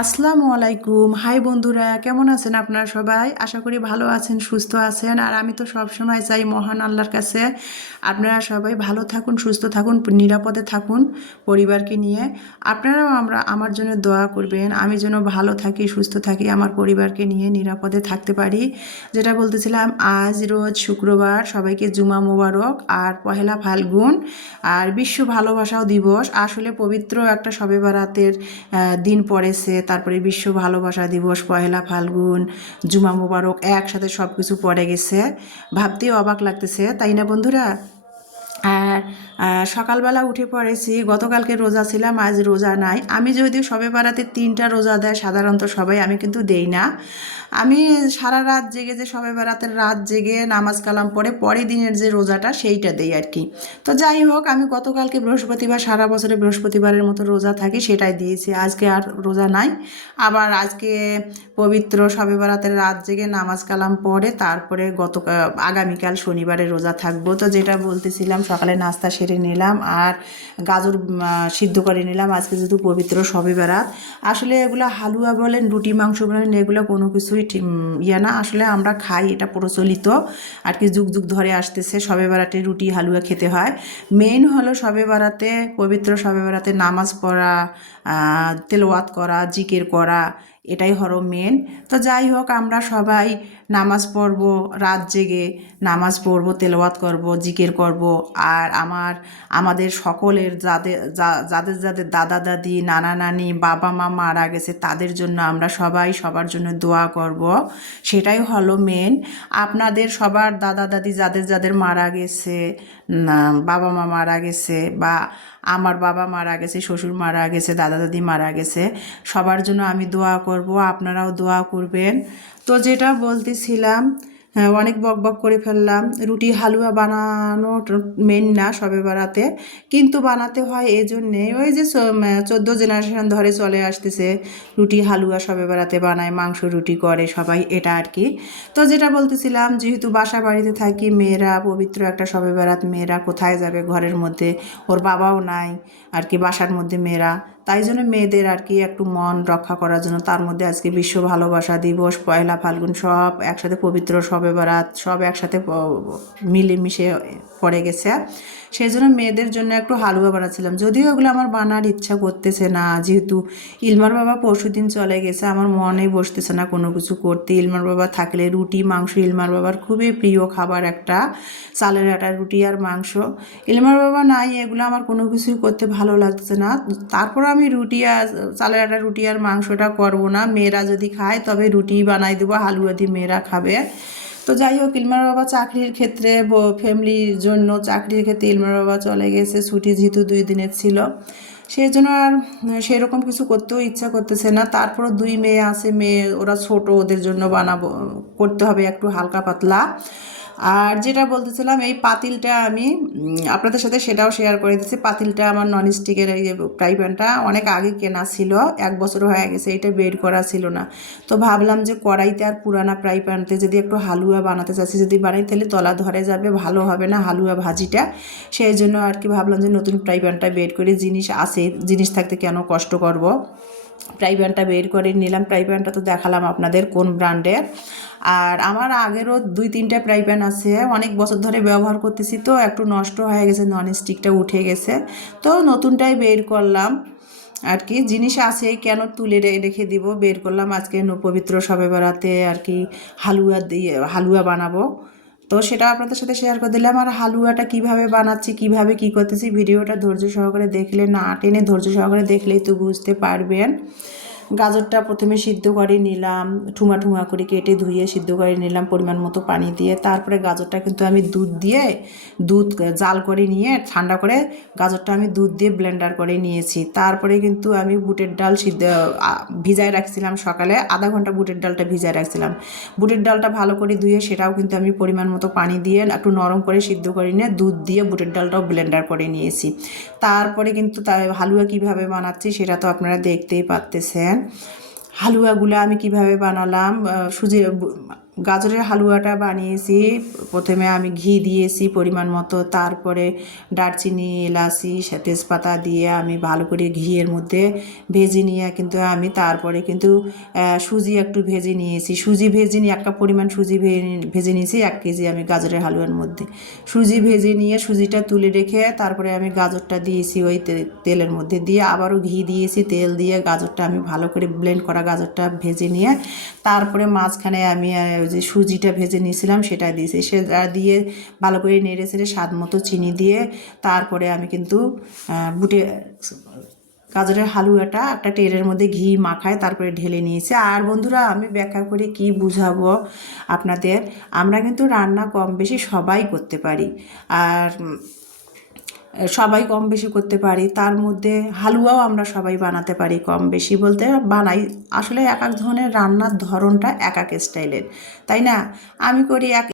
আসসালামু আলাইকুম। হাই বন্ধুরা, কেমন আছেন আপনারা সবাই? আশা করি ভালো আছেন, সুস্থ আছেন। আর আমি তো সব সময় চাই মহান আল্লাহর কাছে আপনারা সবাই ভালো থাকুন, সুস্থ থাকুন, নিরাপদে থাকুন পরিবারকে নিয়ে। আপনারাও আমার জন্য দোয়া করবেন, আমি যেন ভালো থাকি, সুস্থ থাকি, আমার পরিবারকে নিয়ে নিরাপদে থাকতে পারি। যেটা বলতেছিলাম, আজ রোজ শুক্রবার, সবাইকে জুমা মোবারক আর পহেলা ফাল্গুন আর বিশ্ব ভালোবাসাও দিবস। আসলে পবিত্র একটা শবে বরাতের দিন পড়েছে, তারপরে বিশ্ব ভালোবাসা দিবস, পহেলা ফাল্গুন, জুমা মোবারক একসাথে সব কিছু পড়ে গেছে। ভাবতেই অবাক লাগতেছে, তাই না বন্ধুরা? আর সকালবেলা উঠে পড়েছি, গতকালকে রোজা ছিলাম, আজ রোজা নাই। আমি যদিও শবে বরাতে 3টা রোজা দেয় সাধারণত সবাই, আমি কিন্তু দেই না। আমি সারা রাত জেগে, যে শবে বরাতের রাত জেগে নামাজ কালাম পড়ে পরের দিনের যে রোজাটা সেইটা দেই আর কি। তো যাই হোক, আমি গতকালকে বৃহস্পতিবার, সারা বছরে বৃহস্পতিবারের মতো রোজা থাকি, সেটাই দিয়েছি। আজকে আর রোজা নাই। আবার আজকে পবিত্র শবে বরাতের রাত জেগে নামাজ কালাম পড়ে তারপরে আগামীকাল শনিবারে রোজা থাকবো। তো যেটা বলতেছিলাম, সকালে নাস্তা সেরে নিলাম আর গাজর সিদ্ধ করে নিলাম। আজকে যেহেতু পবিত্র শবে বরাত, আসলে এগুলো হালুয়া বলেন, রুটি মাংস বলেন, এগুলো কোনো কিছুই ইয়ে না। আসলে আমরা খাই, এটা প্রচলিত আর কি, যুগ যুগ ধরে আসতেছে। শবে বরাতে রুটি হালুয়া খেতে হয়। মেইন হলো শবে বরাতে, পবিত্র শবে বরাতে নামাজ পড়া, তেলাওয়াত করা, জিকির করা, এটাই হলো মেন। তো যাই হোক, আমরা সবাই নামাজ পড়ব, রাত জেগে নামাজ পড়ব, তেলাওয়াত করব, জিকির করব। আর আমাদের সকলের যাদের যাদের দাদা দাদি, নানা নানি, বাবা মা মারা গেছে, তাদের জন্য আমরা সবাই সবার জন্য দোয়া করব। সেটাই হলো মেন। আপনাদের সবার দাদা দাদি যাদের যাদের মারা গেছে, বাবা মা মারা গেছে, বা আমার বাবা মারা গেছে, শ্বশুর মারা গেছে, দাদা দাদি মারা গেছে, সবার জন্য আমি দোয়া করব, আপনারাও দোয়া করবেন। তো যেটা বলতেছিলাম, হ্যাঁ, অনেক বক বক করে ফেললাম। রুটি হালুয়া বানানো মেন না শবে বরাতে, কিন্তু বানাতে হয় এই জন্যে, ওই যে 14 জেনারেশন ধরে চলে আসতেছে, রুটি হালুয়া শবে বরাতে বানায়, মাংস রুটি করে সবাই, এটা আর কি। তো যেটা বলতেছিলাম, যেহেতু বাসা বাড়িতে থাকি, মেয়েরা পবিত্র একটা শবে বরাত, মেয়েরা কোথায় যাবে ঘরের মধ্যে, ওর বাবাও নাই আর কি বাসার মধ্যে মেয়েরা, তাই জন্য মেয়েদের আর কি একটু মন রক্ষা করার জন্য, তার মধ্যে আজকে বিশ্ব ভালোবাসা দিবস, পয়লা ফাল্গুন, সব একসাথে পবিত্র শবে বরাত, সব একসাথে মিলেমিশে পড়ে গেছে। সেই জন্য মেয়েদের জন্য একটু হালুয়া বানাচ্ছিলাম, যদিও ওগুলো আমার বানার ইচ্ছা করতেছে না, যেহেতু ইলমার বাবা পরশুদিন চলে গেছে, আমার মনেই বসতেছে না কোনো কিছু করতে। ইলমার বাবা থাকলে রুটি মাংস, ইলমার বাবার খুবই প্রিয় খাবার একটা, চালের আটা রুটি আর মাংস। ইলমার বাবা নাই, এগুলো আমার কোনো কিছুই করতে ভালো লাগছে না। তারপর আমি রুটি আর চালের আটা রুটি আর মাংসটা করবো না, মেয়েরা যদি খায় তবে রুটি বানাই দেবো, হালুয়া দিয়ে মেয়েরা খাবে। তো যাই হোক, ইলমার বাবা চাকরির ক্ষেত্রে, ফ্যামিলির জন্য চাকরির ক্ষেত্রে ইলমার বাবা চলে গেছে, ছুটি যেহেতু 2 দিনের ছিল, সেই জন্য আর সেরকম কিছু করতেও ইচ্ছা করতেছে না। তারপরও 2 মেয়ে আছে, মেয়ে ওরা ছোট, ওদের জন্য বানাবো, করতে হবে একটু হালকা পাতলা। আর যেটা বলতেছিলাম, এই পাতিলটা আমি আপনাদের সাথে সেটাও শেয়ার করে দিচ্ছি। পাতিলটা আমার ননস্টিকের, এই ফ্রাই প্যানটা অনেক আগে কেনা ছিল, 1 বছর হয়ে গেছে, এটা বের করা ছিল না। তো ভাবলাম যে কড়াইতে আর পুরানা ফ্রাই প্যানতে যদি একটু হালুয়া বানাতে চাচ্ছি, যদি বানাই তাহলে তলা ধরে যাবে, ভালো হবে না হালুয়া ভাজিটা। সেই জন্য আর কি ভাবলাম যে নতুন ফ্রাই প্যানটা বের করে, জিনিস আছে, জিনিস থাকতে কেন কষ্ট করব। ফ্রাই প্যানটা বের করে নিলাম। ফ্রাই প্যানটা তো দেখালাম আপনাদের কোন ব্র্যান্ডের। আর আমার আগেরও 2-3টা ফ্রাই প্যান আছে, অনেক বছর ধরে ব্যবহার করতেছি, তো একটু নষ্ট হয়ে গেছে, ননস্টিকটা উঠে গেছে, তো নতুনটাই বের করলাম আর কি। জিনিস আছে, কেন তুলে রেখে দিব, বের করলাম আজকে পবিত্র শবে বরাতে আর কি, হালুয়া দিয়ে হালুয়া বানাবো। তো সেটা আপনাদের সাথে শেয়ার করে দিলাম। আর হালুয়াটা কিভাবে বানাচ্ছি, কিভাবে কি করতেছি, ভিডিওটা ধৈর্য সহকারে দেখলে, না টেনে ধৈর্য সহকারে দেখলেই তো বুঝতে পারবেন। গাজরটা প্রথমে সিদ্ধ করে নিলাম, ঠুমা ঠুমা করে কেটে ধুয়ে সিদ্ধ করে নিলাম পরিমাণ মতো পানি দিয়ে। তারপরে গাজরটা কিন্তু আমি দুধ জাল করে নিয়ে ঠান্ডা করে গাজরটা আমি দুধ দিয়ে ব্লেন্ডার করে নিয়েছি। তারপরে কিন্তু আমি বুটের ডাল ভিজায় রাখছিলাম সকালে, আধা ঘন্টা বুটের ডালটা ভিজায় রাখছিলাম। বুটের ডালটা ভালো করে ধুয়ে সেটাও কিন্তু আমি পরিমাণ মতো পানি দিয়ে একটু নরম করে সিদ্ধ করে নিয়ে দুধ দিয়ে বুটের ডালটাও ব্লেন্ডার করে নিয়েছি। তারপরে কিন্তু হালুয়া কিভাবে বানাচ্ছি সেটা তো আপনারা দেখতেই পারতেছেন। হালুয়াগুলো আমি কিভাবে বানালাম, গাজরের হালুয়াটা বানিয়েছি। প্রথমে আমি ঘি দিয়েছি পরিমাণ মতো, তারপরে দারচিনি, এলাচি, তেজপাতা দিয়ে আমি ভালো করে ঘিয়ের মধ্যে ভেজে নিয়ে কিন্তু আমি তারপরে কিন্তু সুজি একটু ভেজে নিয়েছি। সুজি ভেজে নিয়ে 1 কাপ পরিমাণ সুজি ভেজে নিয়েছি 1 কেজি আমি গাজরের হালুয়ার মধ্যে। সুজি ভেজে নিয়ে সুজিটা তুলে রেখে তারপরে আমি গাজরটা দিয়েছি ওই তেলের মধ্যে দিয়ে, আবারও ঘি দিয়েছি, তেল দিয়ে গাজরটা আমি ভালো করে ব্লেন্ড করা গাজরটা ভেজে নিয়ে তারপরে মাঝখানে আমি ওই যে সুজিটা ভেজে নিয়েছিলাম সেটা দিয়েছি। সেটা দিয়ে ভালো করে নেড়ে চেড়ে স্বাদ মতো চিনি দিয়ে তারপরে আমি কিন্তু বুটে গাজরের হালুয়াটা একটা তেলের মধ্যে ঘি মাখায় তারপরে ঢেলে নিয়েছি। আর বন্ধুরা, আমি ব্যাখ্যা করে কি বুঝাবো আপনাদের, আমরা কিন্তু রান্না কম বেশি সবাই করতে পারি, আর সবাই কম বেশি করতে পারি। তার মধ্যে হালুয়াও আমরা সবাই বানাতে পারি, কম বেশি বলতে বানাই। আসলে এক এক ধরনের রান্নার ধরনটা এক এক স্টাইলের, তাই না? আমি করি এক